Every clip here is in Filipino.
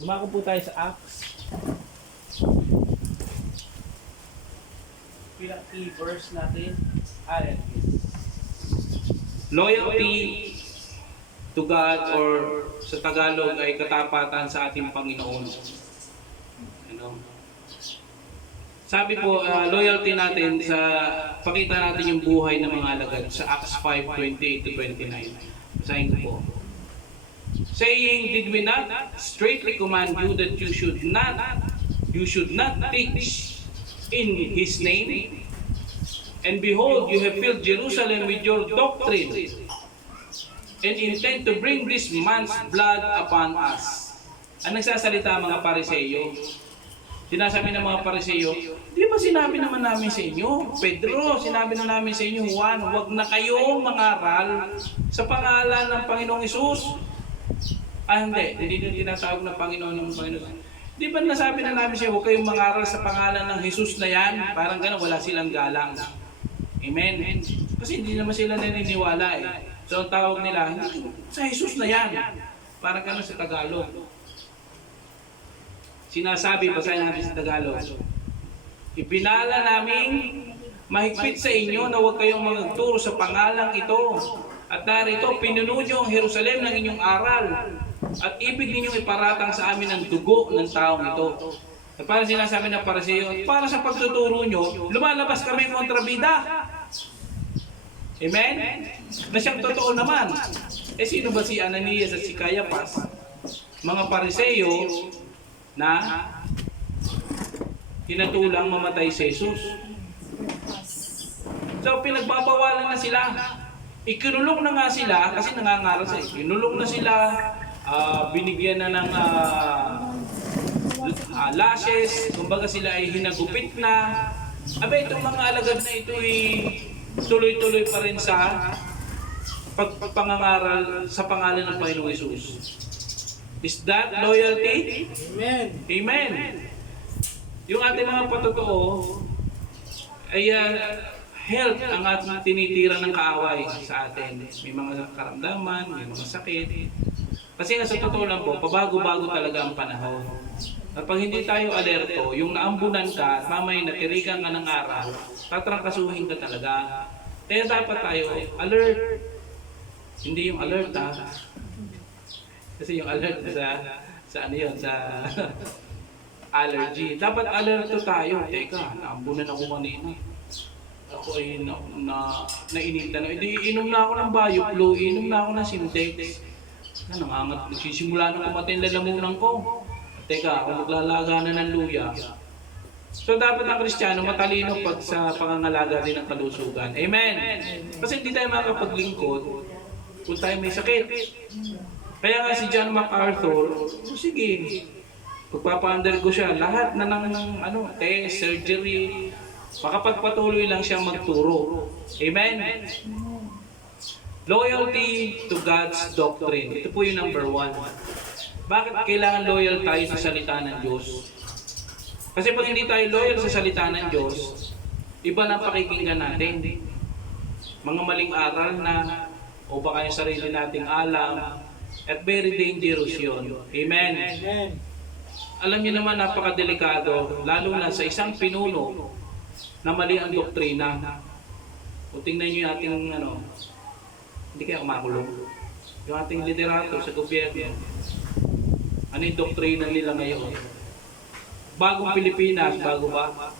Dumako po tayo sa Acts. Pilang key verse natin. Ayan. Loyalty to God, or sa Tagalog ay katapatan sa ating Panginoon. Ano? Sabi po, loyalty natin sa pakita natin yung buhay ng mga alagad sa Acts 5:28 to 29. Basahin ko po. Saying, did we not straightly command you that you should not teach in His name? And behold, you have filled Jerusalem with your doctrine, and intend to bring this man's blood upon us. Ang nagsasalita mga Pariseyo, sinasabi ng mga Pariseyo, di ba sinabi naman namin sa inyo, Pedro, sinabi na namin sa inyo, Juan, huwag na kayong mangaral sa pangalan ng Panginoong Hesus. Hindi nyo tinatawag na Panginoon ng Panginoon. Di ba nasabi na namin siya, huwag kayong mangaral sa pangalan ng Hesus na yan? Parang gano'n, wala silang galang. Amen. Kasi hindi naman sila naniniwala eh. So ang tawag nila, sa Hesus na yan. Parang gano'n sa Tagalog. Sinasabi, basahin natin sa Tagalog. Ipinala naming mahigpit sa inyo na huwag kayong magturo sa pangalang ito. At narito, pinuno nyo ang Jerusalem ng inyong aral. At ibig ninyong iparatang sa amin ang dugo ng taong ito. At para sinasabi ng Pariseo, para sa pagtuturo nyo, lumalabas kami kontrabida. Amen? Na siyang totoo naman. Eh sino ba si Ananias at si Caiaphas? Mga Pariseo na tinatulang mamatay si Jesus. So pinagbabawalan na sila. Ikinulong na nga sila kasi nangangaral sila. Ikinulong na sila, binigyan na ng lashes, kumbaga sila ay hinagupit na. Aba, itong mga alagad na ito ay tuloy-tuloy pa rin sa pagpangangaral sa pangalan ng Panginoong Hesus. Is that loyalty? Amen. Amen. Yung ating mga patotoo ay health ang ating tinitira ng kaaway sa atin. May mga karamdaman, may mga sakit. Kasi nga sa totoo lang po, pabago-bago talaga ang panahon. At pag hindi tayo alerto, yung naambunan ka at mamay natirikan ka ng araw, tatrangkasuhin ka talaga. Kaya dapat tayo alert. Hindi yung alert Kasi yung alert sa ano yun, sa allergy. Dapat alerto tayo. Teka, naambunan ako kanina. Ako ay nainitan. Hindi, inom na ako ng Bioflu, inom na ako ng Sintex. Nangangat, nagsisimula na kumatay ang lalamunan ko. Teka, ako maglalaga na ng luya. So dapat ang Kristiyano matalino pag sa pangangalaga din ng kalusugan. Amen! Kasi hindi tayo makapaglingkod kung tayo may sakit. Kaya nga si John MacArthur, sige, pagpapa-undergo siya, lahat na ng test, surgery, makapagpatuloy lang siyang magturo. Amen? Loyalty to God's doctrine. Ito po yung number 1. Bakit kailangan loyal tayo sa salita ng Diyos? Kasi pag hindi tayo loyal sa salita ng Diyos, iba na pakikinggan natin. Mga maling aral na, o baka yung sarili nating alam, at very dangerous yun. Amen? Amen. Alam niyo naman, napakadelikado, lalo na sa isang pinuno na mali ang doktrina. O tingnan niyo yung ating, hindi kaya kumakulong. Yung ating liderato sa gobyerno. Ano yung doktrina nila ngayon? Bagong Pilipinas, bago ba?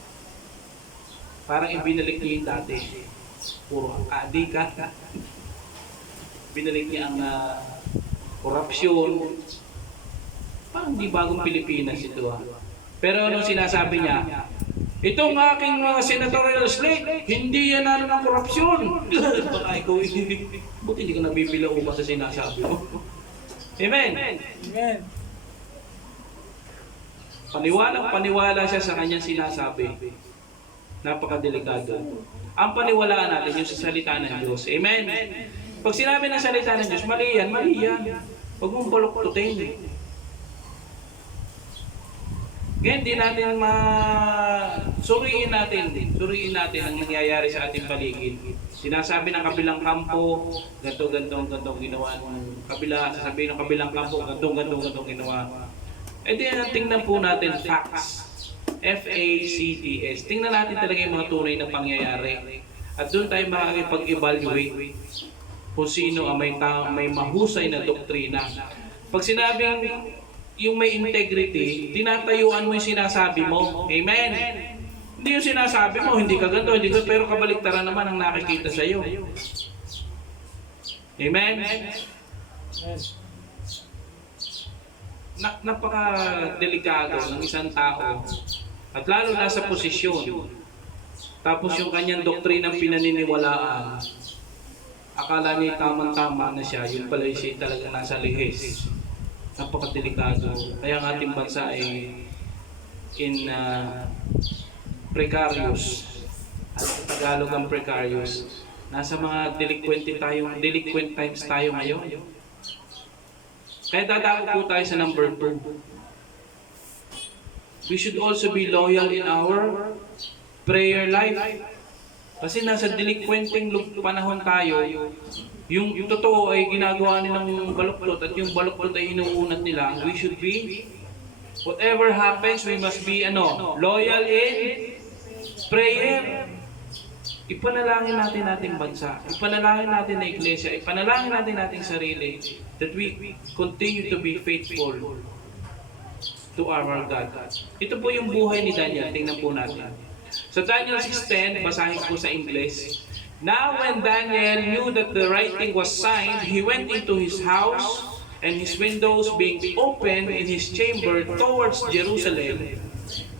Parang ibinalik niya yung dati. Puro adika. Binalik niya ang korupsyon. Parang di bagong Pilipinas ito. Pero anong sinasabi niya? Itong aking mga senatorial slate, hindi yan ng korupsyon. Baka ikaw, buti hindi ka nabibilang ba sa sinasabi mo? Amen? Amen. Paniwala siya sa kanyang sinasabi. Napakadelikado. Ang paniwalaan natin yung sa salita ng Diyos. Amen? Pag sinabi ng salita ng Diyos, mali yan. Huwag mong baluktutin. Ngayon, di natin suriin natin ang nangyayari sa ating paligid. Sinasabi ng kabilang kampo, ganto ginawa ng kabila, sasabihin ng kabilang kampo, ganto ginawa. E di, tingnan po natin facts. F-A-C-T-S. Tingnan natin talaga yung mga tunay na pangyayari. At doon tayo makakipag-evaluate kung sino ang may mahusay na doktrina. Pag sinabing yung may integrity, tinatayuan mo yung sinasabi mo. Amen? Hindi yung sinasabi mo, hindi ka ganito, hindi ka, pero kabaliktaran naman ang nakikita sa iyo. Amen? Napaka-delikado ng isang tao at lalo na sa posisyon. Tapos yung kanyang doktrinang pinaniniwalaan, akala niya tamang-tama na siya, yun pala siya talagang nasa lihis. Napaka-delikado. Kaya ang ating bansa ay in precarious. At sa Tagalog ang precarious. Nasa mga delinquent times tayo ngayon. Kaya dadako po tayo sa number 2. We should also be loyal in our prayer life. Kasi nasa delinquenting panahon tayo, yung totoo ay ginagawa nilang baluktot at yung baluktot ay inuunat nila. We should be, whatever happens, we must be loyal in prayer. Ipanalangin natin ating bansa, ipanalangin natin na iglesia, ipanalangin natin ating sarili that we continue to be faithful to our God. Ito po yung buhay ni Daniel. Tingnan po natin. Sa Daniel 6:10, basahin ko sa English. Now when Daniel knew that the writing was signed, he went into his house, and his windows being open in his chamber towards Jerusalem,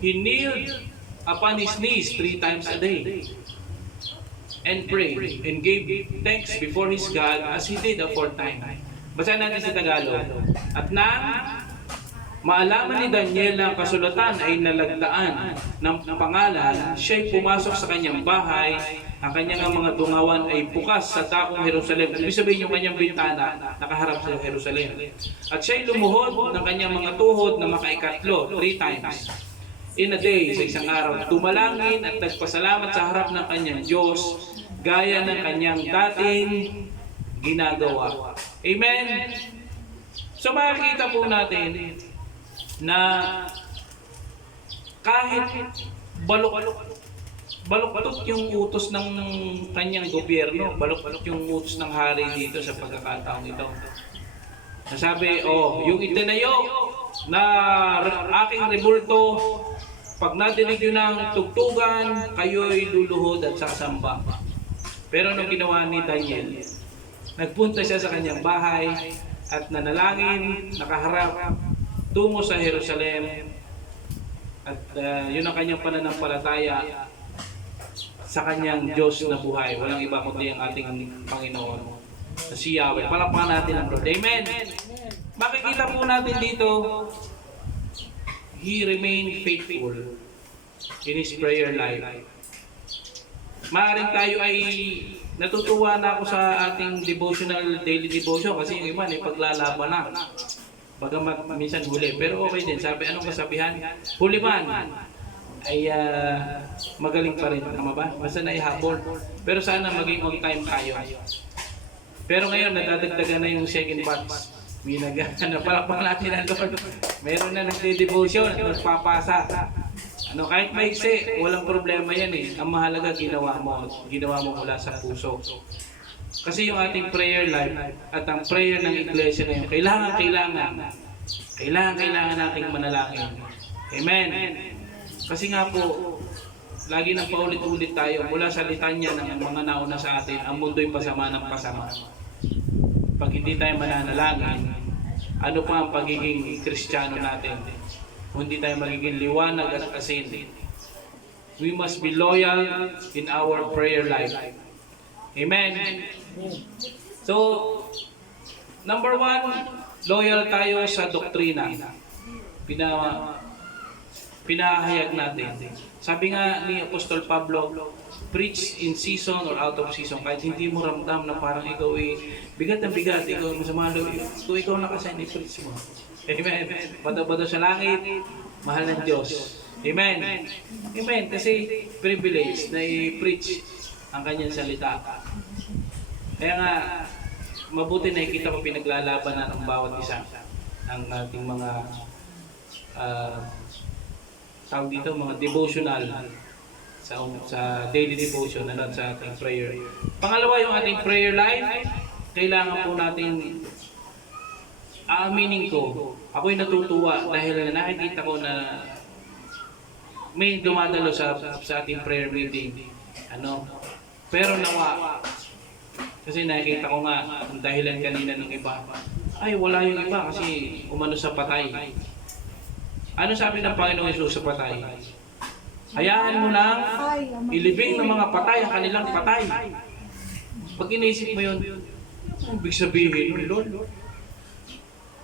he kneeled upon his knees 3 times a day, and prayed, and gave thanks before his God as he did aforetime. Basahin natin sa Tagalog. At nang maalaman ni Daniel na ang kasulatan ay nalagdaan ng pangalan, siya'y pumasok sa kanyang bahay, ang kanyang mga tungawan ay bukas sa dakong Jerusalem. Ibig sabihin yung kanyang bintana, nakaharap sa Jerusalem. At siya'y lumuhod ng kanyang mga tuhod na makaikatlo, 3 times. In a day, sa isang araw, tumalangin at nagpasalamat sa harap ng kanyang Diyos, gaya ng kanyang dating ginagawa. Amen? So makikita po natin na kahit baluktot yung utos ng kanyang gobyerno, baluktot yung utos ng hari dito sa pagkakataong ito. Nasabi, yung itinayo na aking rebulto, pag nadinig yun ng tugtugan, kayo'y luluhod at sasamba. Pero nung ginawa ni Daniel, nagpunta siya sa kanyang bahay at nanalangin, nakaharap, tungo sa Jerusalem. At yun ang kanyang pananampalataya sa kanyang Diyos na buhay. Walang iba kundi ang ating Panginoon na si Yahweh. Palakpakan natin ang Lord. Amen! Makikita po natin dito, he remained faithful in his prayer life. Maaaring tayo ay natutuwa na ako sa ating daily devotion kasi yung iba ay paglalaban na. Bagamat minsan huli. Pero okay din. Sabi, anong kasabihan? Huli man ay magaling pa rin. Tama ba? Basta na ihabol. Pero sana maging on time tayo. Pero ngayon, nadadagdagan na yung second batch. May palakpakan natin ang Lord. Meron na nagde-devotion at nagpapasa. Kahit maiksi, walang problema yan eh. Ang mahalaga, ginawa mo mula sa puso. Kasi yung ating prayer life at ang prayer ng iglesia na yun, kailangan nating manalangin. Amen. Kasi nga po, lagi nang paulit-ulit tayo, mula sa litanya ng mga nauna sa atin, ang mundo'y pasama ng pasama. Pag hindi tayo mananalangin, ano pa ang pagiging Kristiyano natin? Kung hindi tayo magiging liwanag at asin. We must be loyal in our prayer life. Amen. So, number 1, loyal tayo sa doktrina. Pinahayag natin. Sabi nga ni Apostol Pablo, preach in season or out of season. Kahit hindi mo ramdam na parang ikaw bigat ng bigat, ikaw masama loob, kung ikaw nakasign, i-preach mo. Amen. Bado-bado sa langit, mahal ng Diyos. Amen. Amen. Kasi privilege na i-preach ang kanyang salita. Kaya nga, mabuti na ikita mo pinaglalaban na ng bawat isa ang ating mga tawag dito, mga devotional sa daily devotion, sa ating prayer. Pangalawa, yung ating prayer life, kailangan po natin aaminin ko, ako'y natutuwa dahil nakikita ko na may dumadalo sa ating prayer meeting. Pero nawa, kasi nakikita ko nga ang dahilan kanina ng iba, ay wala yung iba kasi umano sa patay. Ano sabi ng Panginoong Hesus sa patay? Hayaan mo lang ilibing ng mga patay ang kanilang patay. Pag inisip mo yun, ang ibig sabihin nun, Lord?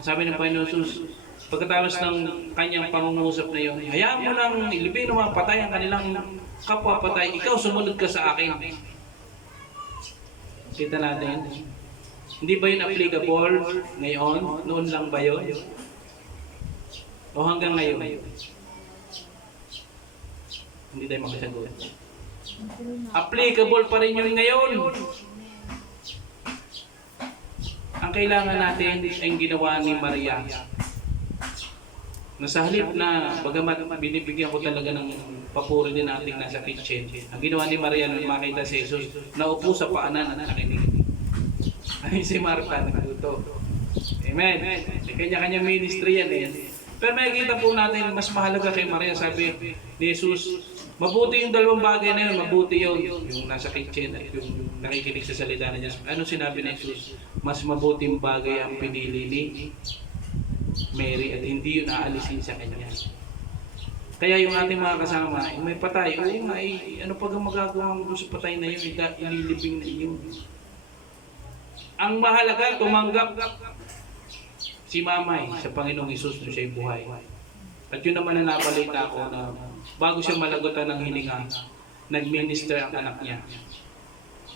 Sabi ng Panginoong Hesus, pagkatapos ng kanyang pangungusap na yun, hayaan mo lang ilibing ng mga patay ang kanilang kapwa patay, ikaw sumunod ka sa akin. Kita natin. Hindi ba yun applicable ngayon? Noon lang ba yun? O hanggang ngayon? Hindi tayo makasagot. Applicable pa rin yun ngayon. Ang kailangan natin ay ginawa ni Maria. Na sa halip na, bagamat binibigyan ko talaga ng papuri din nating nasa kitchen, ang ginawa ni Maria nung makita si Jesus, naupo sa paanan at nakinig. Ay si Martha nagluto. Amen. Kanya-kanya ministry yan eh. Pero makikita po natin, mas mahalaga kay Maria, sabi ni Jesus, mabuti yung dalawang bagay na yun, mabuti yun. Yung nasa kitchen at yung nakikinig sa salita ng Diyos. Ano sinabi ni Jesus? Mas mabuting bagay ang pinili ni Mary at hindi yun aalisin sa kanya. Kaya yung ating mga kasama, may patay, ano pag ang magagawa mo sa patay na yun, ililibing na yun. Ang mahalaga, tumanggap si Mamay sa Panginoong Hesus nung siya'y buhay. At yun naman ang nabalita ko na bago siya malagutan ng hininga, nag-minister ang anak niya.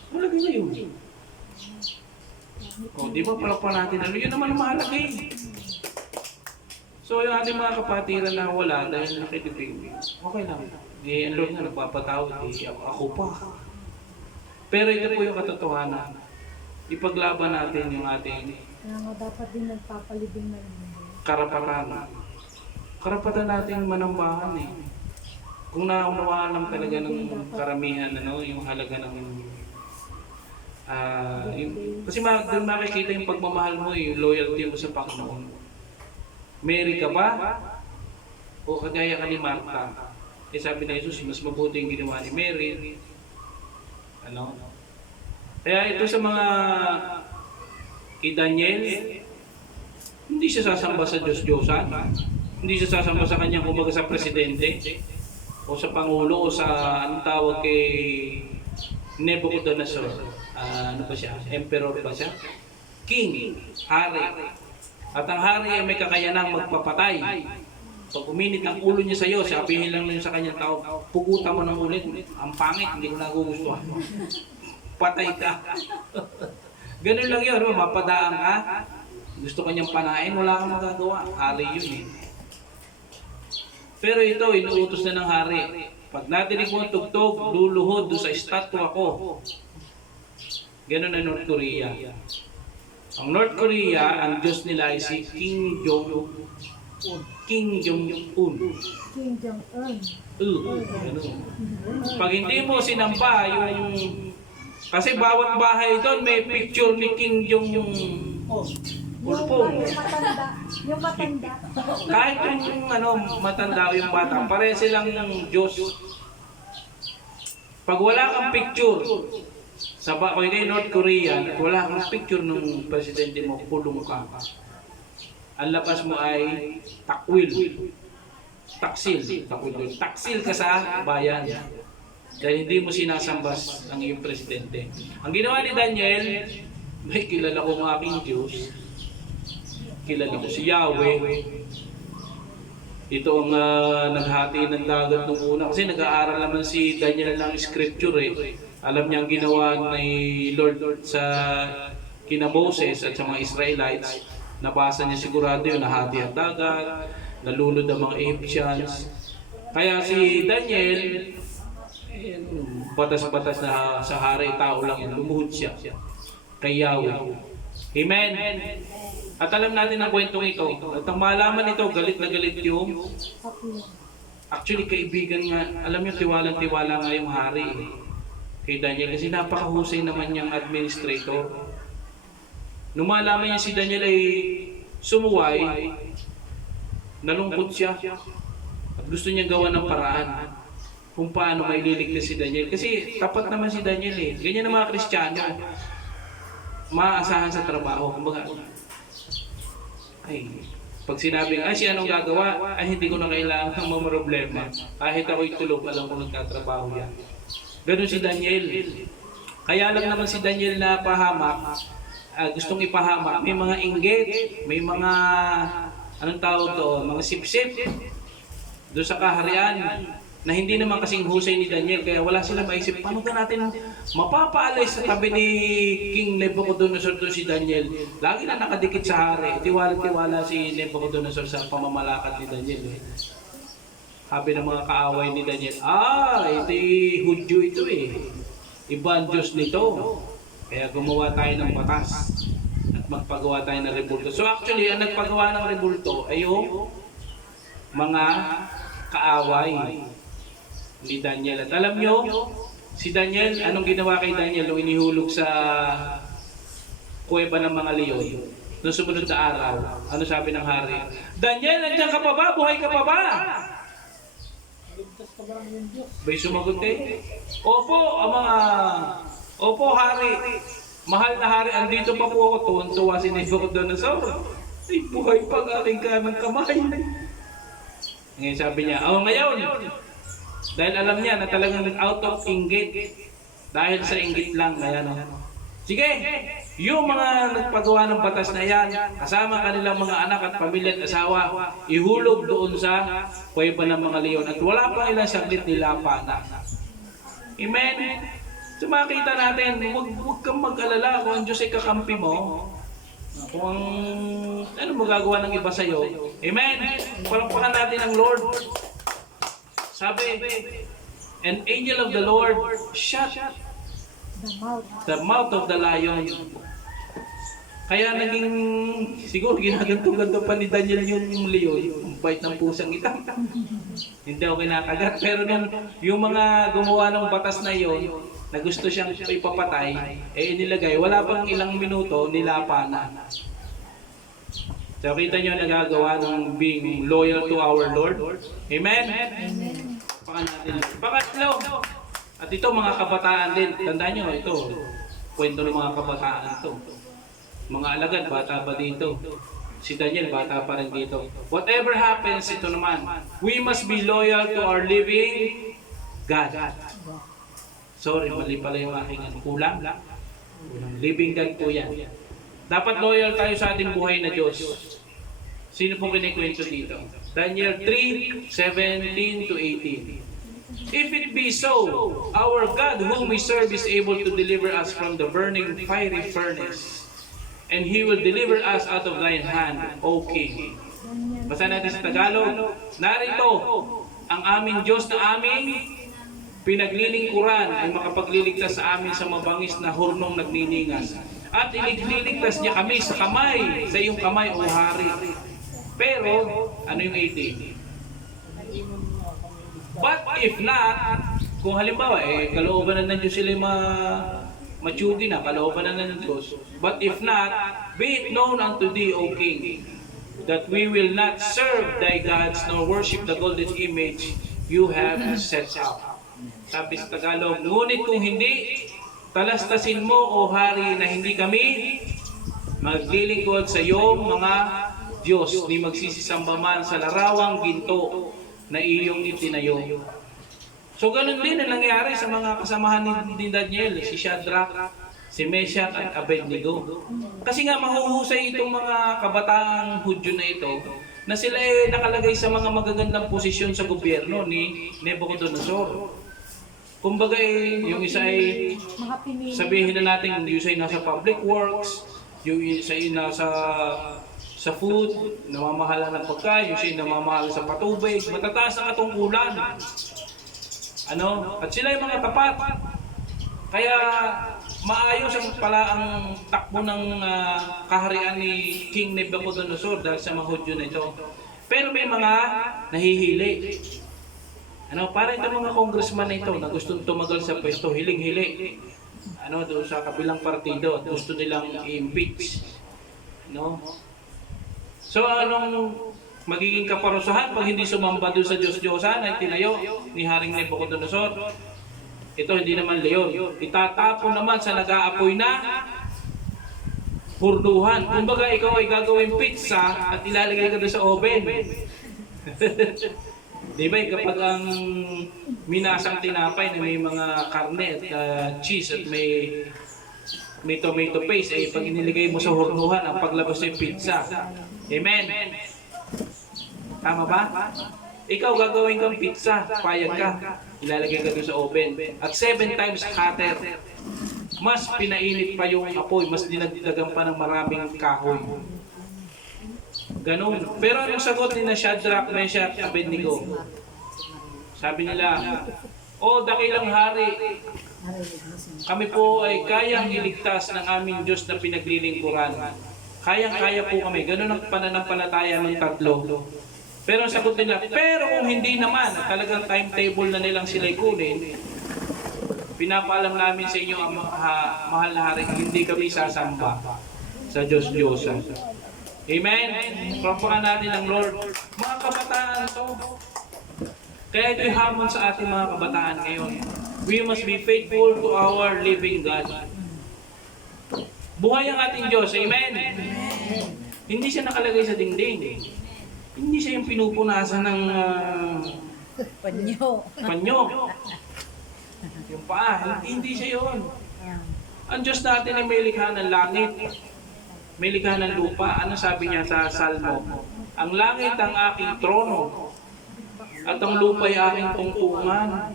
Mahalaga na yun. Di ba pala natin, yun naman ang mahalaga eh. So yung ating mga kapatiran na wala dahil nakitipig, okay lang. Ang Lord na nagpapatawad, ako pa. Pero ito po yung katotohanan. Ipaglaban natin yung ating dapat din nagpapalibing na karapatan. Karapatan natin manambahan eh. Kung naunawaan lang talaga ng karamihan, yung halaga ng kasi doon makikita yung pagmamahal mo, yung loyalty mo sa Panginoon. Mary ka ba? O kagaya ka ni Martha? Sabi na Jesus, mas mabuti yung ginawa ni Mary. Kaya ito sa mga kay Daniel, hindi siya sasamba sa Diyos-Diyosan. Hindi siya sasamba sa kanyang kumbaga sa presidente o sa pangulo o sa anong tawag kay Nebuchadnezzar. Ano ba siya? Emperor ba siya? King, hari. At ang hari ay may kakayanang magpapatay. Pag uminit ang ulo niya sa iyo, sabihin lang niya sa kanyang tao, pugutan mo ng ulit. Ang pangit, hindi ko nagugustuhan. Patay ka. Ganun lang yun, mapadaan ka. Gusto kanyang panain, wala kang magagawa. Hari yun eh. Pero ito, inuutos na ng hari. Pag natinig mo ang tugtog, luluhod doon sa estatwa ko. Ganun ang North Korea. Ang North Korea, ang Diyos nila ay si Kim Jong-un. Kim Jong-un. Pag hindi mo sinamba yung... Kasi bawat bahay doon may picture ni Kim Jong-un. Yung matanda. Kahit yung matanda o yung bata, pare silang ng Diyos. Pag wala kang picture, kung kay North Korea, at wala kang picture ng presidente mo, kulong ka. Ang labas mo ay takwil. Taksil ka sa bayan. Dahil hindi mo sinasambas ang iyong presidente. Ang ginawa ni Daniel, may kilala ko ng aking Diyos. Kilala ko si Yahweh. Ito ang naghati ng dagat nung una. Kasi nag-aaral naman si Daniel ng scripture eh. Alam niya ang ginawa ni Lord sa kina Moses at sa mga Israelites. Nabasa niya sigurado yun, nahati ang dagat, nalulod ang mga Egyptians. Kaya si Daniel, batas-batas na sa hari, tao lang yun, lumuhod siya kay Yahweh. Amen? At alam natin ang kwentong ito. At ang malaman ito, galit na galit yung Kapila. actually kaibigan nga. Alam niyo, tiwalang-tiwala nga yung hari kay Daniel kasi napakahusay naman niyang administrator. Nung malaman niya si Daniel ay sumuway, nalungkot siya at gusto niya gawa ng paraan kung paano maililigtas si Daniel. Kasi tapat naman si Daniel eh. Ganyan ang mga Kristiyano. Maaasahan sa trabaho. Kumbaga, ay, pag sinabing, ay siya anong gagawa, ay hindi ko na kailangan ng mga problema. Kahit ako'y tulog, alam ko nagtatrabaho yan. Ganun si Daniel. Kaya lang naman si Daniel na pahamak, gustong ipahamak. May mga inggit, may mga, anong tawag doon, mga sip-sip doon sa kaharian na hindi naman kasing husay ni Daniel. Kaya wala sila maisip, paano ka natin mapapaalay sa tabi ni King Nebuchadnezzar doon si Daniel. Lagi na nakadikit sa hari. Tiwala-tiwala si Nebuchadnezzar sa pamamalakad ni Daniel. Sabi ng mga kaaway ni Daniel, ito Hudyo ito eh. Iba ang Diyos nito. Kaya gumawa tayo ng batas at magpagawa tayo ng rebulto. So actually, ang nagpagawa ng rebulto ay yung mga kaaway ni Daniel. At alam nyo, si Daniel, anong ginawa kay Daniel nung inihulog sa kuweba ng mga leon? Noong sumunod na araw, ano sabi ng hari? Daniel, nandiyan ka pa ba? Buhay ka pa ba? Ligtas ka ba lang yung Diyos? May sumagot eh. Opo, hari. Mahal na hari, andito pa po ako. Tuwan-tuwa si Nebuchadnezzar. Ay, buhay pa ang aking kanang kamay. Ngayon sabi niya, ngayon, dahil alam niya na talagang out of inggit. Dahil sa inggit lang, ayan o. Sige, yung mga nagpagawa ng batas na yan, kasama kanilang mga anak at pamilya at asawa, ihulog doon sa kuweba ng mga leon. At wala pang ilang saglit nilapa na. Amen? So makita natin, huwag kang mag-alala kung ang Diyos ay kakampi mo. Kung ano magagawa ng iba sa'yo. Amen? Palakpakan natin ang Lord. Sabi, an angel of the Lord shut the mouth of the lion. Kaya naging, siguro ginaganto-ganto pa ni Daniel yung leon, yung bite ng pusang ito. Hindi ako kinakagat. Pero yung mga gumawa ng batas na yon, na gusto siyang ipapatay, inilagay, wala pang ilang minuto, nilapa na. So kita nyo nagagawa ng being loyal to our Lord. Amen? Amen. Pangatlo, at ito mga kabataan din, tandaan nyo, ito, kwento ng mga kabataan ito. Mga alagad, bata pa dito. Si Daniel, bata pa rin dito. Whatever happens, ito naman, we must be loyal to our living God. Sorry, mali pala yung aking kulang. Living God po yan. Dapat loyal tayo sa ating buhay na Diyos. Sino pong kinikwento dito? Daniel 3:17 to 18. If it be so, our God whom we serve is able to deliver us from the burning fiery furnace, and He will deliver us out of thine hand, O King. Basta natin sa Tagalog, narito ang aming Diyos na aming pinaglilingkuran ay makapagliligtas sa amin sa mabangis na hurnong nagniningas. At ililigtas niya kami sa kamay, sa iyong kamay, O Hari. Pero, ano yung 18? But if not, kung halimbawa, kalooban na ng Diyos sila matyugi na, kalooban na ng Diyos. But if not, be it known unto thee, O King, that we will not serve thy gods nor worship the golden image you have set up. Sabi sa Tagalog, ngunit kung hindi, talastasin mo, O Hari, na hindi kami maglilingkod sa iyong mga Diyos, ni magsisisamba man sa larawang ginto na iyong itinayo. So ganun din ang nangyari sa mga kasamahan ni Daniel, si Shadrach, si Meshach at Abednego. Kasi nga mahuhusay itong mga kabataang Hudyo na ito na sila ay nakalagay sa mga magagandang posisyon sa gobyerno ni Nebuchadnezzar. Kumbaga yung isa ay sabihin na natin, yung isa ay nasa public works, yung isa ay nasa sa food, namamahala ng pagkain, yung siya namamahala sa patubig, matataas ang katungkulan. At sila yung mga tapat. Kaya maayos ang pala ang takbo ng kaharian ni King Nebuchadnezzar dahil sa mga Hudyo na ito. Pero may mga nahihili. Para itong mga congressman na ito na gustong tumagal sa pwesto, hiling-hili. Doon sa kabilang partido at gusto nilang i-impeach. So anong magiging kaparusahan pag hindi sumamba doon sa Diyos-Diyosan ay tinayo ni Haring Nebuchadnezzar? Ito hindi naman leon. Itatapon naman sa nag-aapoy na hurduhan. Kumbaga ikaw ay gagawing pizza at ilalagay ka doon sa oven. Di ba kapag ang minasang tinapay na may mga karne at cheese at may tomato paste, ay pag iniligay mo sa hurduhan, ang paglabas ay pizza. Amen? Tama ba? Ikaw gagawin kang pizza, payag ka, ilalagay ka doon sa oven. At 7 times hotter, mas pinainit pa yung apoy, mas dinagdagan pa ng maraming kahoy. Ganun. Pero anong sagot ni na Shadrach, Meshach, Abednego? Sabi nila, dakilang hari, kami po ay kayang iligtas ng aming Diyos na pinaglilingkuran. Kayang-kaya po kami. Ganun ang pananampalataya ng tatlo. Pero ang sagot nila, pero kung hindi naman, talagang timetable na nilang sila'y kunin, pinapaalam namin sa inyo, ang mahal na hari, hindi kami sasamba sa Diyos-Diyosan. Amen? Prapakan natin ang Lord. Mga kabataan to. Kaya ito'y hamon sa ating mga kabataan ngayon. We must be faithful to our living God. Buhay ang ating Diyos. Amen? Hindi siya nakalagay sa dingding. Hindi siya yung pinupunasan ng panyo. Yung paa. Hindi siya yun. Ang Diyos natin ay may likha ng langit. May likha ng lupa. Ano sabi niya sa Salmo? Ang langit ang aking trono at ang lupa ay aking tungtungan.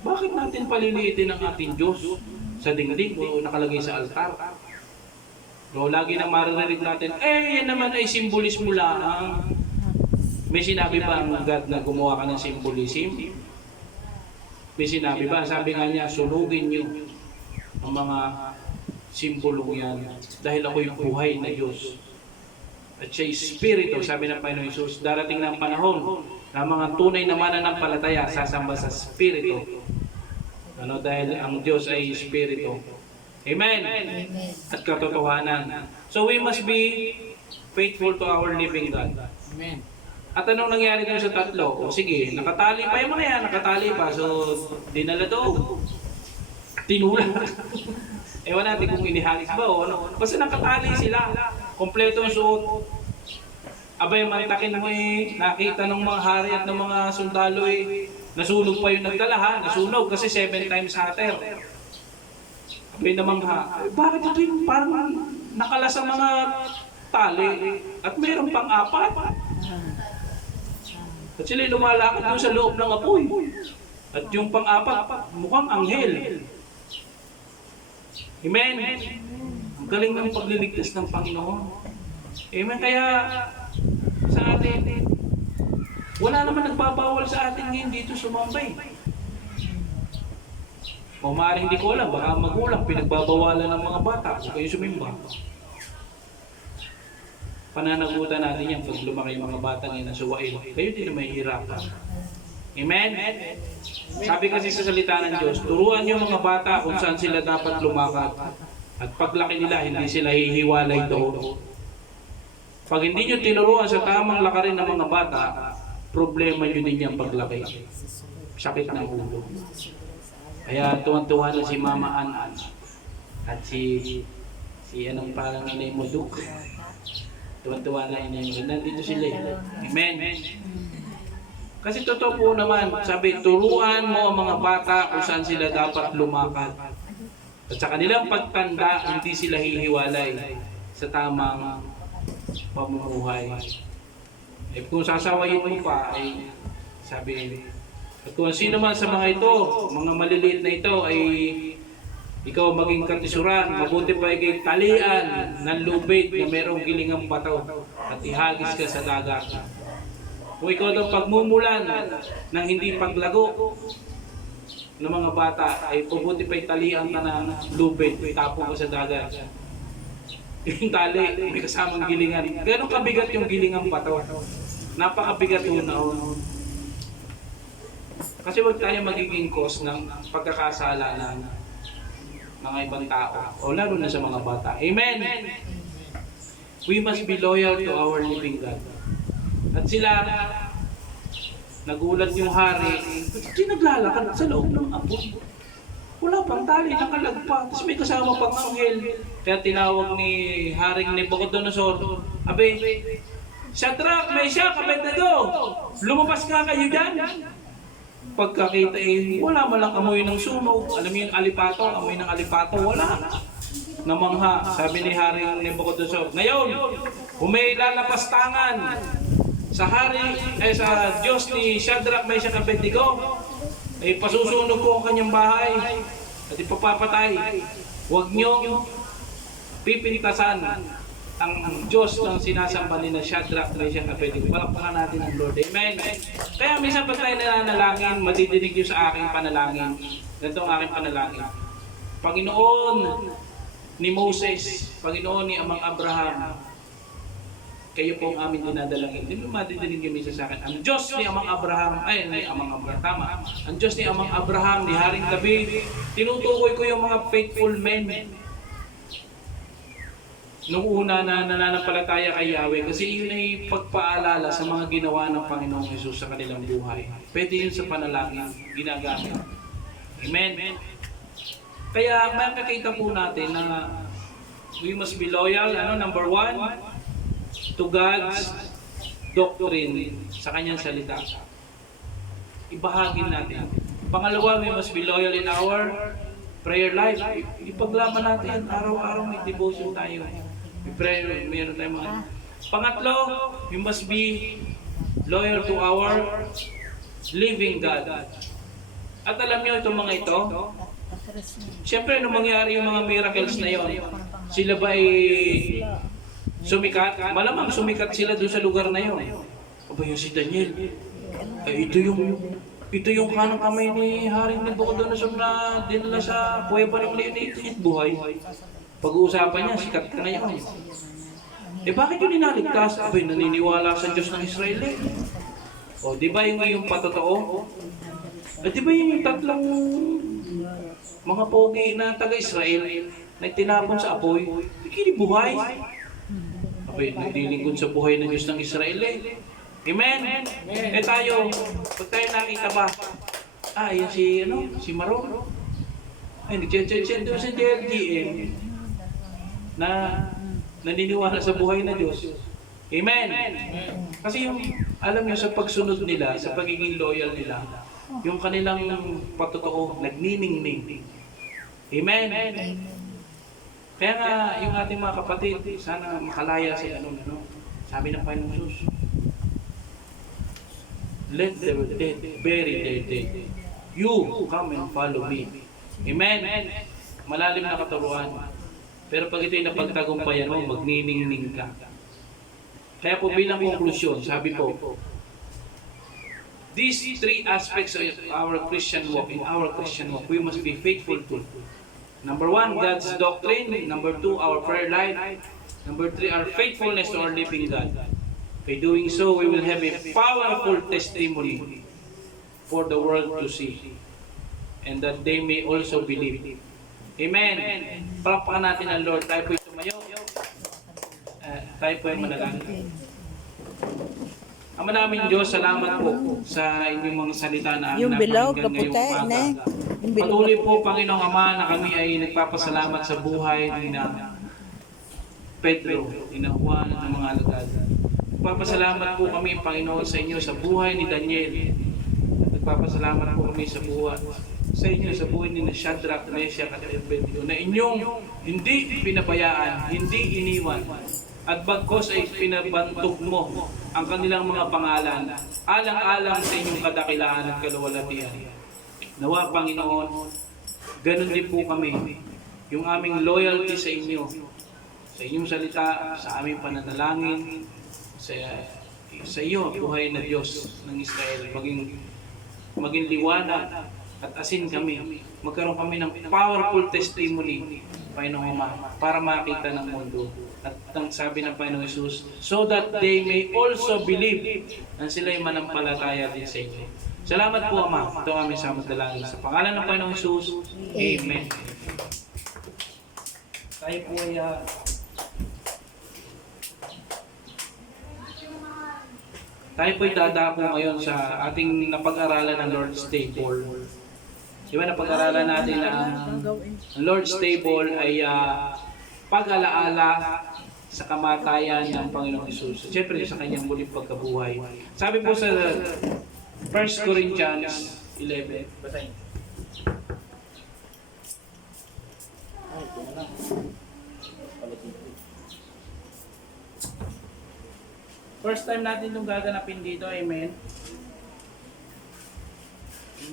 Bakit natin paliliitin ang ating Diyos sa dingding o nakalagay sa altar? Lagi nang maririnig natin, yan naman ay simbolismo lang. May sinabi ba ang God na gumawa ka ng symbolism? May sinabi ba? Sabi nga niya, sunugin niyo ang mga simbolong yan dahil ako'y buhay na Diyos. At siya'y Espiritu, sabi ng Panginoon Hesus, darating ng panahon na mga tunay na mananampalataya sasamba sa Espiritu. Dahil ang Diyos ay Espiritu. Amen? At katotohanan. So we must be faithful to our living God. Amen. At anong nangyari dun sa tatlo? Sige, nakatali pa yung mga yan, nakatali pa. So, dinala doon. Tinula. Ewan natin kung inihalis ba o ano. Basta nakatali sila. Kompleto ang suot. Abay, mantakin mo nakita ng mga hari at ng mga sundalo nasunog pa yung nagdala ha. Nasunog kasi 7 times hotter. Abay namang bakit ito yung parang nakalas ang mga tali at mayroon pang 4? At sila lumalakad doon sa loob ng apoy. At yung pang-4, mukhang anghel. Amen? Ang galing ng pagliligtas ng Panginoon. Amen? Kaya sa atin, wala naman nagbabawal sa atin ngayon dito sumambay. O maaaring hindi ko alam, baka magulang pinagbabawalan ng mga bata kung kayo sumimba. Pananagutan natin yan pag lumaki yung mga bata ngayon na suwain. Kayo din na may hirapan. Amen? Sabi kasi sa salita ng Diyos, turuan niyo mga bata kung saan sila dapat lumakad. At paglaki nila, hindi sila hihiwalay doon. Pag hindi niyo tinuruan sa tamang lakarin ng mga bata, problema niyo din yung paglaki. Sakit ng ulo. Kaya tuwan-tuwa na si Mama Anan at si anong parang inay mo, Duke. Tuwan-tuwa na inay mo. Nandito sila. Amen. Kasi totoo po naman, sabi, turuan mo ang mga bata kung saan sila dapat lumakad. At sa kanilang pagtanda, hindi sila hihiwalay sa tamang pamumuhay. Kung sasawayin mo pa, sabi, at kung sino man sa mga ito, mga maliliit na ito, ay ikaw maging katisuran, mabuti pa ikay talian ng lubid na merong gilingang bato at ihagis ka sa dagat. Kung ikaw daw pagmumulan ng hindi paglago, ng mga bata ay pubuti pa italian ka ng lubid, itapon ko sa dagat. Yung tali, may kasamang gilingan. Ganon kabigat yung gilingan pa to. Napakabigat yun na. Kasi huwag tayo magiging cause ng pagkakasala ng mga ibang tao o lalo na sa mga bata. Amen! We must be loyal to our living God. At sila, nagulat yung hari, hindi naglalakad sa loob ng apoy. Wala pang tali, nakalagpa. Tapos may kasama pang anghel. Kaya tinawag ni Haring Nebuchadnezzar, Abe, Shadrach, Meshach, Abednego, lumabas ka kayo dyan. Pagkakita wala man lang amoy ng sunog. Alam mo yung alipato, amoy ng alipato, wala. Namangha, sabi ni Haring Nebuchadnezzar, ngayon, kung may lalapastangan sa sa Diyos ni Shadrach, Meshach, Abednego, ay pasusunog ko ang kanyang bahay at ipapapatay. Huwag niyo pipintasan ang Diyos ng sinasamba ni na Shadrach, Meshach, Abednego. Palakpakan natin ang Lord. Amen. Kaya minsan pag tayo nananalangin, madidinig niyo sa aking panalangin. Ganito ang aking panalangin. Panginoon ni Moses, Panginoon ni Amang Abraham, kayo po ang aming dinadalangin. Hindi mo madidinig yung isa sa akin. Ang Diyos ni Amang Abraham, ni Amang Abraham, tama. Ang Diyos ni Amang Abraham, ni Haring David, tinutukoy ko yung mga faithful men. Nung una na nananampalataya kay Yahweh, kasi yun ay pagpaalala sa mga ginawa ng Panginoong Jesus sa kanilang buhay. Pwede yun sa panalangin, ginagamit. Amen. Kaya makikita po natin na we must be loyal, number one, to God's doctrine sa kanyang salita. Ibahagi natin. Pangalawa, we must be loyal in our prayer life. Ipaglaban natin. Araw-araw may devotion tayo. May prayer, meron tayong mga. Pangatlo, we must be loyal to our living God. At alam niyo itong mga ito, siyempre nung mangyari yung mga miracles na yon, sila ba ay sumikat? Malamang sumikat sila doon sa lugar na yon. Aba yung si Daniel, ito yung kanang kamay ni Haring Nebuchadnezzar na dinala sa kuweba ng liit buhay. Pag-uusapan niya, sikat ka ngayon. Bakit yun inaligtas? Abay, naniniwala sa Diyos ng Israel eh. O, di ba yung patotoo? Di ba yung tatlong mga pogi na taga-Israel na tinapon sa apoy, kinibuhay? Abay, nagdilingkod sa buhay ng Diyos ng Israel eh. Amen? Tayo, pag tayo nakita ba, yan si Maron. Nag-chat doon sa JLTM na naniniwala sa buhay na Diyos. Amen? Kasi yung, alam nyo, sa pagsunod nila, sa pagiging loyal nila, yung kanilang patotoo, nagniningning. Amen? Kaya nga, yung ating mga kapatid, sana makalaya sa sabi ng Panginoong Jesus, let the dead bury their dead. You come and follow me. Amen? Malalim na katuruan. Pero pag ito'y napagtagumpayan mo, magniningning ka. Kaya po bilang konklusyon, sabi po, these three aspects of our Christian walk, we must be faithful to. Number one, God's doctrine. Number two, our prayer life. Number three, our faithfulness to our living God. By doing so, we will have a powerful testimony for the world to see. And that they may also believe. Amen. Palakpakan natin ang Lord. Tayo po'y tumayo. Tayo po'y manalangin. Ama namin Diyos, salamat po sa inyong mga salita na Yung bilog, napakinggan ngayong kaputi, umaga. Yung bilog. Patuloy po, Panginoong Ama, na kami ay nagpapasalamat sa buhay ni na Pedro, ni na Juan, ng mga alagad. Nagpapasalamat po kami, Panginoon, sa inyo sa buhay ni Daniel. Nagpapasalamat po kami sa buhay sa inyo, sa buhay ni Shadrach, Meshach, at Abednego, na inyong hindi pinabayaan, hindi iniwan, at bagkos ay pinabantog mo ang kanilang mga pangalan, alang-alang sa inyong kadakilaan at kaluwalhatian. Nawa, Panginoon, ganun din po kami, yung aming loyalty sa inyo, sa inyong salita, sa aming pananalangin, sa iyo, buhay na Diyos ng Israel, maging liwanag at asin kami. Magkaroon kami ng powerful testimony, Panginoong Ama, para makita ng mundo. At ang sabi ng Panginoong Jesus, so that they may also believe na sila'y manampalataya din sa inyo. Salamat po, Ama. Ito ang aming samantalangin. Sa pangalan ng Panginoong Jesus, Amen. Tayo po ay Tayo po'y dadako ngayon sa ating napag-aralan ng Lord's Table. Di ba napag-aralan natin na ang Lord's Table ay pag-alaala sa kamatayan ng Panginoong Hesus. Siyempre sa kanyang muling pagkabuhay. Sabi po sa 1 Corinthians 11. basahin. Ay, ito na lang. First time natin itong gaganapin dito, amen.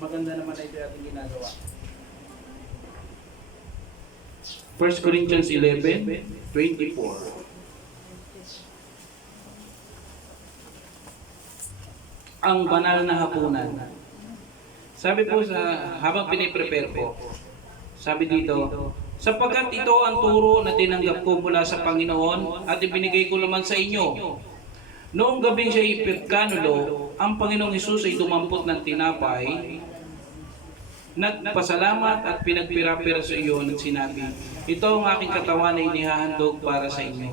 Maganda naman na ito ating ginagawa. 1 Corinthians 11:24. Ang banal na hapunan. Sabi po habang piniprepare po, sabi dito, sapagkat ito ang turo na tinanggap ko mula sa Panginoon at ibinigay ko naman sa inyo. Noong gabing siya ipagkanulo, ang Panginoong Hesus ay dumampot ng tinapay, nagpasalamat at pinagpira-pira sa iyo at sinabi, ito ang aking katawan na inihahandog para sa inyo.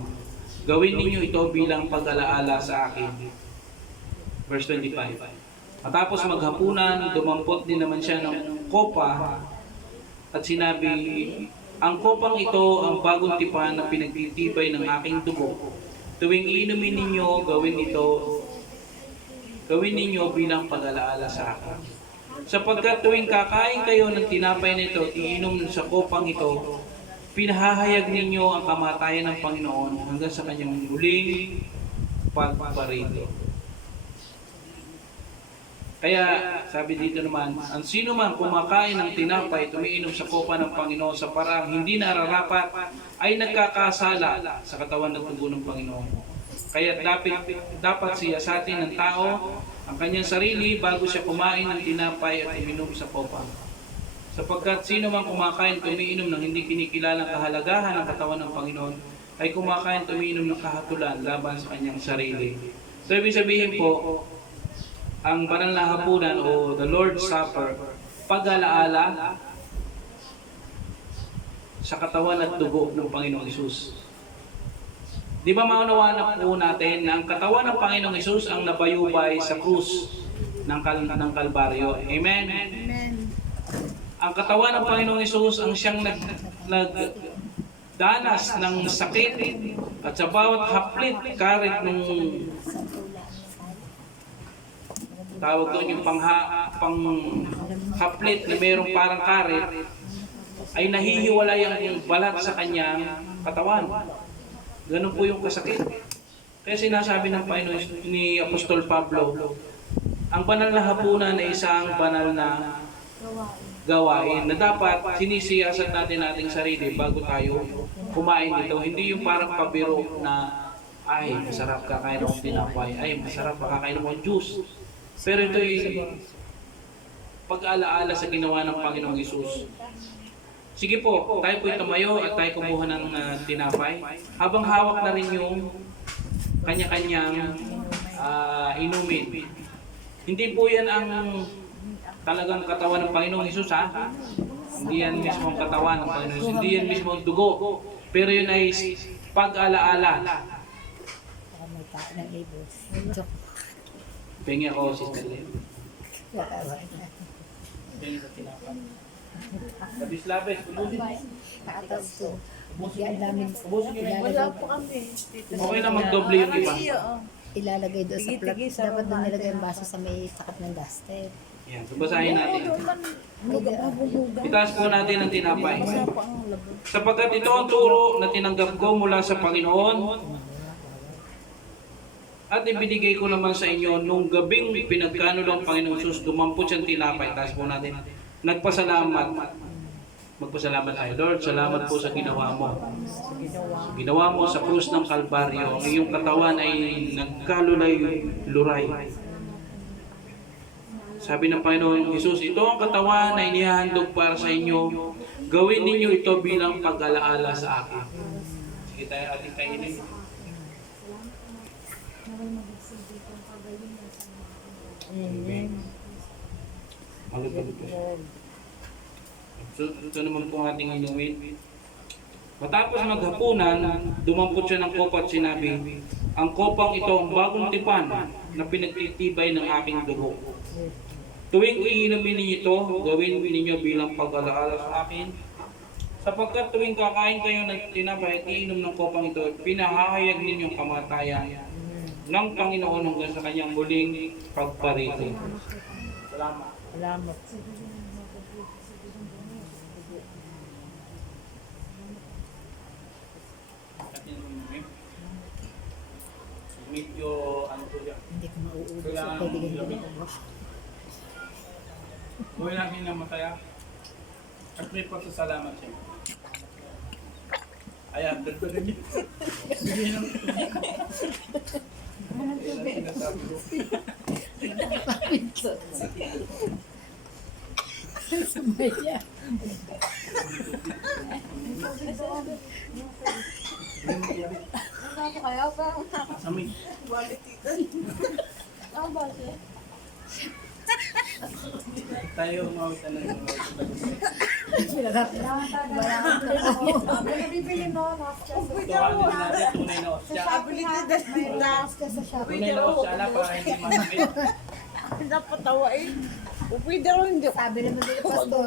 Gawin ninyo ito bilang pag-alaala sa akin. Verse 25. Matapos maghapunan, dumampot din naman siya ng kopa at sinabi, ang kopang ito ang bagong tipan na pinagtitibay ng aking dugo. Tuwing iinumin ninyo, gawin ninyo bilang pag-alaala sa akin. Sapagkat tuwing kakain kayo ng tinapay nito at iinom sa kopang ito, pinahahayag ninyo ang kamatayan ng Panginoon hanggang sa kanyang muling pagparito. Kaya sabi dito naman, ang sino man kumakain ng tinapay at umiinom sa kopa ng Panginoon sa parang hindi nararapat ay nagkakasala sa katawan ng tubo ng Panginoon. Kaya dapat siyasatin ng tao ang kanyang sarili bago siya kumain ng tinapay at uminom sa kopa. Sapagkat sino man kumakain at umiinom ng hindi kinikilalang kahalagahan ng katawan ng Panginoon ay kumakain at umiinom ng kahatulan laban sa kanyang sarili. So ibig sabihin po, ang banal na hapunan o the Lord's Supper, pag-alaala sa katawan at dugo ng Panginoong Hesus. Di ba maunawaan na po natin na ang katawan ng Panginoong Hesus ang nabayubay sa krus ng Kalbaryo? Amen? Amen. Ang katawan ng Panginoong Hesus ang siyang nagdanas ng sakit at sa bawat haplit, karit ng tawag doon yung panghaplit na mayroong parang karet, ay nahihiwalay ang balat sa kanyang katawan. Ganun po yung kasakit. Kaya sinasabi ng Panginoon ni Apostol Pablo, ang banal na hapunan ay isang banal na gawain na dapat sinisiyasat natin ating sarili bago tayo kumain ito. Hindi yung parang pabiro na, ay masarap kakain ng tinapay, ay masarap kakain ng juice. Pero ito ay pag-alaala sa ginawa ng Panginoong Hesus. Sige po, tayo po tumayo at tayo kumuha ng tinapay. Habang hawak na rin yung kanya-kanyang inumin. Hindi po yan ang talagang katawan ng Panginoong Hesus, ha? Hindi yan mismo ang katawan ng Panginoong Hesus. Hindi yan mismo ang dugo. Pero yun ay pag-alaala. Pengi ako, Sister Len. Pengi sa tinapay. Labis-labis, ubusin. Wala po kami. Okay lang magdoble yung iba. Ilalagay doon sa plug. Dapat doon nilagay yung baso sa may takap ng duster. Yan, so basahin natin. Itaas po natin ang tinapay. Sapagkat ito ang turo na tinanggap ko mula sa Panginoon at ibinigay ko naman sa inyo nung gabing pinagkanulo ang Panginoong Hesus, dumampot siyang tinapay. Itaas po natin. Nagpasalamat. Magpasalamat tayo. Lord, salamat po sa ginawa mo. Ginawa mo sa krus ng Kalbaryo. Ang iyong katawan ay nagkalulay-luray. Sabi ng Panginoon Jesus, ito ang katawan na inihandog para sa inyo. Gawin ninyo ito bilang pag-alaala sa akin. Sige tayo ating kainin. Maluto po. So, ito naman po ang ating inumin. Matapos maghapunan, dumampot siya ng kopa at sinabi, ang kopang ito ang bagong tipan na pinagtitibay ng aking dugo. Tuwing iinumin ninyo ito, gawin ninyo bilang pag-alaala sa akin. Sapagkat tuwing kakain kayo ng tinapay at iinom ng kopang ito, pinahahayag ninyong kamatayan ng Panginoon hanggang sa kanyang muling pagparito. Salamat. Salamat. Medyo ano po yan. Hindi ko mauubos. So, pwede ganyan din. Gawin natin na masaya. At may pasasalamat siya. Ayan, dagdagan niyo. Bigyan ng sinasabi ko. Sumaya. Amin. Tayo umawit na lang. Bibili mo, Oscar. Tuwanin natin tunay na osya. Oscar sa shop. Tunay na osya na para hindi masakit. Napatawa eh. Pwede rin hindi. Sabi naman nila, Pastor,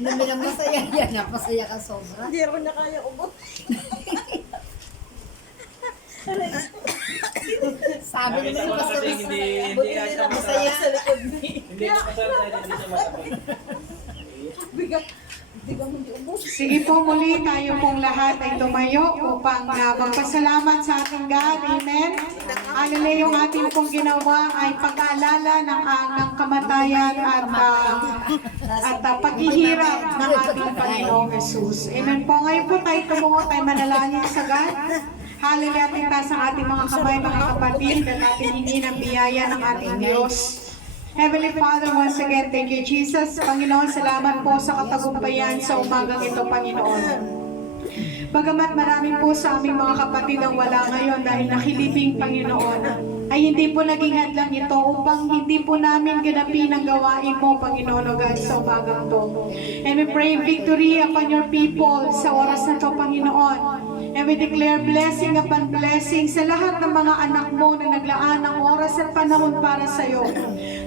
inumin ang masaya yan. Napasaya ka sobra. Hindi rin na kaya ubot. Sabi naman Nakita nila, ko na Pastor, kasi hindi siya masaya. Hindi ko kasal dahil hindi siya masakit. Bigat. Hindi ka hindi ubot. Sige po muli tayo pong lahat ay tumayo upang magpasalamat sa ating God. Amen. Ano na yung ating pong ginawa ay pag-aalala ng kamatayan at paghihirap ng ating Panginoong Jesus. Amen po. Ngayon po tayo tumungo tayo manalangin sa God. Hallelujah, ating taas ang ating mga kamay, mga kapatid, at ating hingi ng biyaya ng ating Diyos. Heavenly Father, once again, thank you, Jesus. Panginoon, salamat po sa katagumpayan sa umagang ito, Panginoon. Bagamat marami po sa aming mga kapatid ang wala ngayon dahil nakilibing, Panginoon, ay hindi po naging hadlang ito upang hindi po namin ganapin ang gawain mo, Panginoon, o God, sa umagang ito. And we pray victory upon your people sa oras na ito, Panginoon. And we declare blessing upon blessing sa lahat ng mga anak mo na naglaan ng oras at panahon para sa iyo.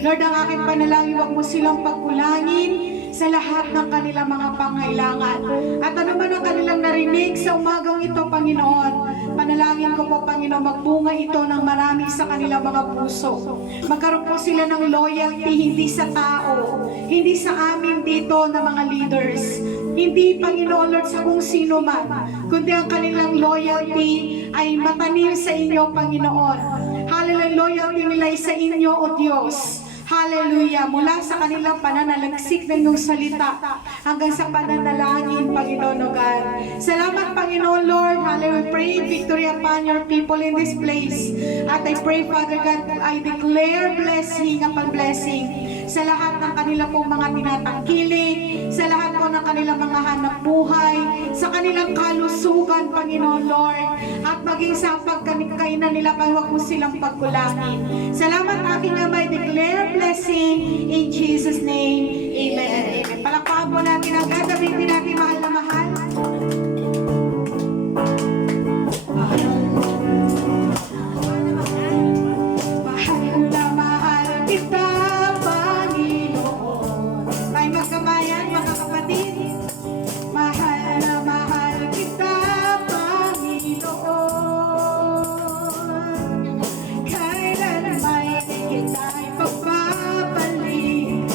Lord, ang aking panalangin, huwag mo silang pagkulangin sa lahat ng kanilang mga pangailangan. At ano man ang kanilang narinig sa umagang ito, Panginoon, panalangin ko po, Panginoon, magbunga ito ng marami sa kanilang mga puso. Magkaroon po sila ng loyalty, hindi sa tao, hindi sa amin dito na mga leaders, hindi, Panginoon Lord, sa kung sino man, kundi ang kanilang loyalty ay matanim sa inyo, Panginoon. Hallelujah, loyalty nila ay sa inyo, O Diyos. Hallelujah, mula sa kanilang pananalagsik ng iyong salita hanggang sa pananalangin, Panginoon o God. Salamat, Panginoon Lord. Hallelujah, pray victory upon your people in this place. At I pray, Father God, I declare blessing upon blessing sa lahat ng kanilang pong mga tinatangkilik, sa lahat po ng kanilang mga hanap buhay, sa kanilang kalusugan, Panginoon Lord, at maging sa pagkainan nila, huwag mo silang pagkulangin. Salamat, aking Ama, I declare blessing in Jesus' name. Amen and amen. Palakpakan po natin ang gagawin natin, mahal na mahal. Mahal na mahal kita, Panginoon. Tayo magkamayan, mga kapatid. Mahal na mahal kita, Panginoon. Kailan may kita'y pagpapalik.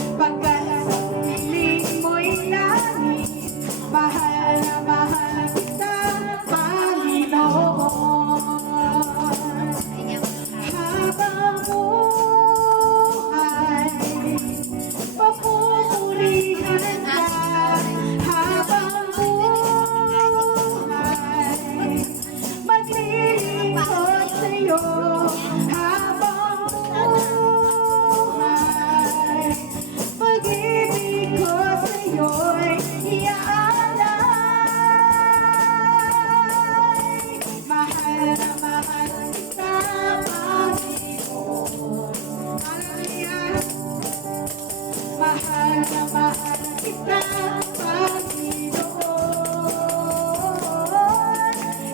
Mahal na mahal kita, Panginoon.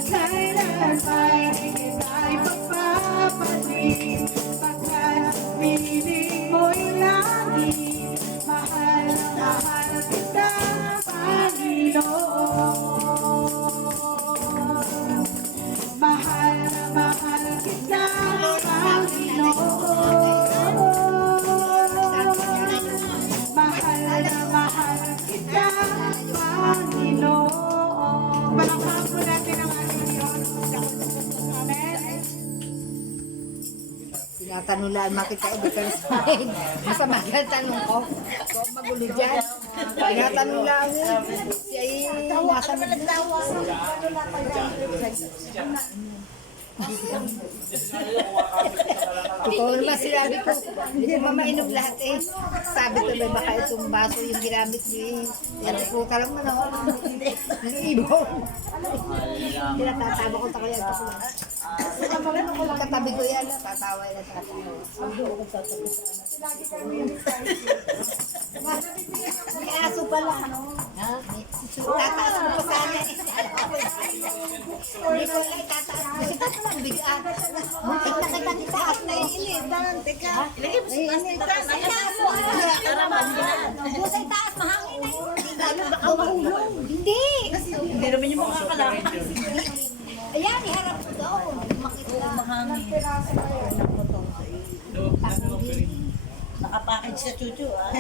Kailan ba'y di kita'y magpapalit, pagkat piniling mo'y langit. Mahal na mahal kita, Panginoon. Mahal na mahal kita, Panginoon. Mahal na mahal kita, Panginoon. Palakpakan po natin ang ating Diyos. Amen. Tinatanong lang makita iba ka sa akin. Masama ka tanong ko. Kung magulo dyan. Tinatanong lang yun. Siya ay nasa nagtawa. Ikaw naman sinabi ko, hindi mamainom lahat eh. Sabi ko ba baka itong baso yung ginamit niyo eh. Yan po talang man ako. Nag-ibon. Tinatatawa ko ta kaya ito ko. Katabi ko yan, tatawa yan. May aso pala, ano? Tataas mo pa sana. Hindi ko lang tataas. Kasi tataas lang bigat. Muntik na kita titaas na yung ilitan. Teka, ilagay mo sa taas na itaas mo. Doon sa itaas, mahangin na yun. Baka mahulong. Hindi. Hindi naman yung makakalakad. Ayan, iharap ko doon. Makita. Mahangin. Nakapackage sa chuchu, ah.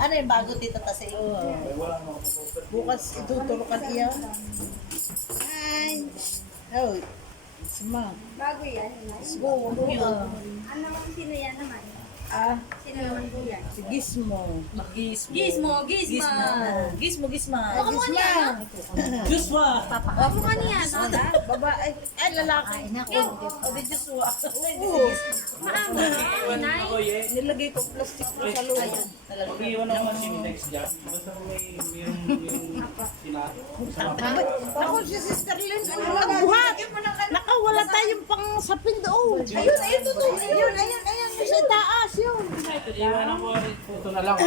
Ano yung bago tita Tasay? Bukas ituturukan iya. Ay. Oh, suma. Bago yan. Go, yun. Ano naman sino yan naman? Ah, Sino naman po yan? si Gizmo. Gizmo. Gizmo. Baka mo niya. Joshua. Baka mo niya. Babae. Ay, lalaki. Ay, naku. O, di Joshua. Maamo. Inay. Nilagay ko plastic ko sa loob. Mag-iwan naman si next job. Basta kung may Ako si Sister Lynn, ano lang buhat? Nakawala tayong pang sapin doon. Ayun, tutuloy. Ayun, sa taas yun. iwanan ko ito na lang.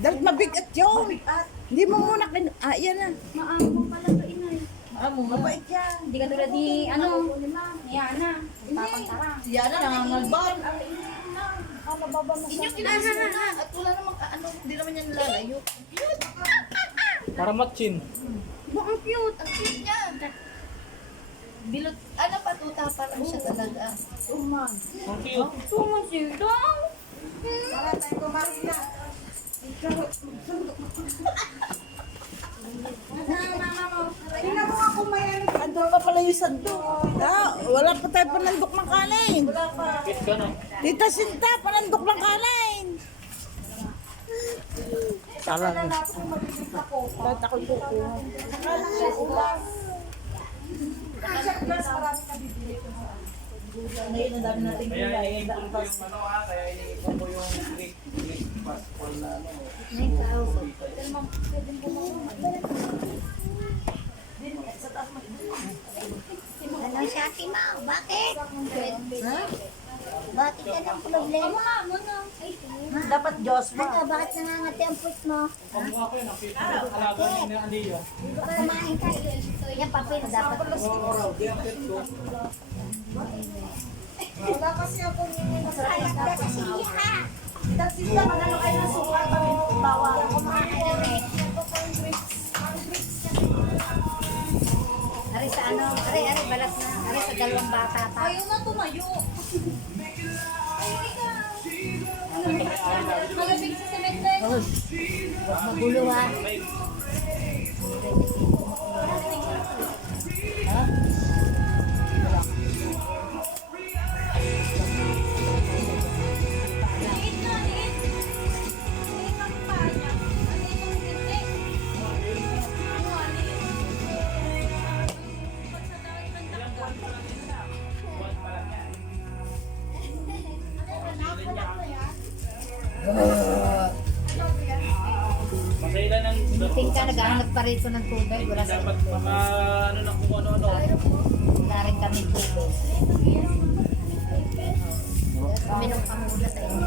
Dahil mabigat yun. Hindi mo muna yan na. Maamo pala to inay. Mabait yan. Hindi ka tulad ni, ano, ni Yana. Papantara. Yan na, nangangalban. Inyong kinahahan. At wala namang, hindi naman yan lalayo. Para matchin. Ang cute. Ang cute niya. Bilot, ano pa, tuta pa lang siya talaga. Ang cute. Tumasito. Wala tayong kumain na. Tingnan mo nga kung may ano. Andun pa pala yung sando. Wala pa tayo panandok ng kanin. Kit ka na. Tita Sinta, panandok ng kanin. Talaga. Lahat ako'y kukuha. Ngayon, ang dami natin Kaya gulay. iniipon ko yung kaya iniipon ko yung Greek passport na Ano siya, Tima? Bakit? Ha? Bakit ka ng problema? Dapat Diyos mo. Ano, bakit nangangati ang puwit mo? Kamukha ko yun. Ang cute na alaga ni Andia. Kumain ka. Yung papel, dapat. Wala kasi ako Sayang ka kasi ha. Sila, manalo kayo ng sukat kami bawa. Kumain rin. Ari sa ano, ari balat na. Ari sa dalawang bata pa. Ayaw na tumayo. Malabig sa semento. Huwag magulo ha. Masaya ng Meeting ka, naghahanap pa rin ko ng tubig. Wala sa dapat ito. maka ano na kung ano-ano. Wala rin kami tubig. Kami nung kamula sa inyo.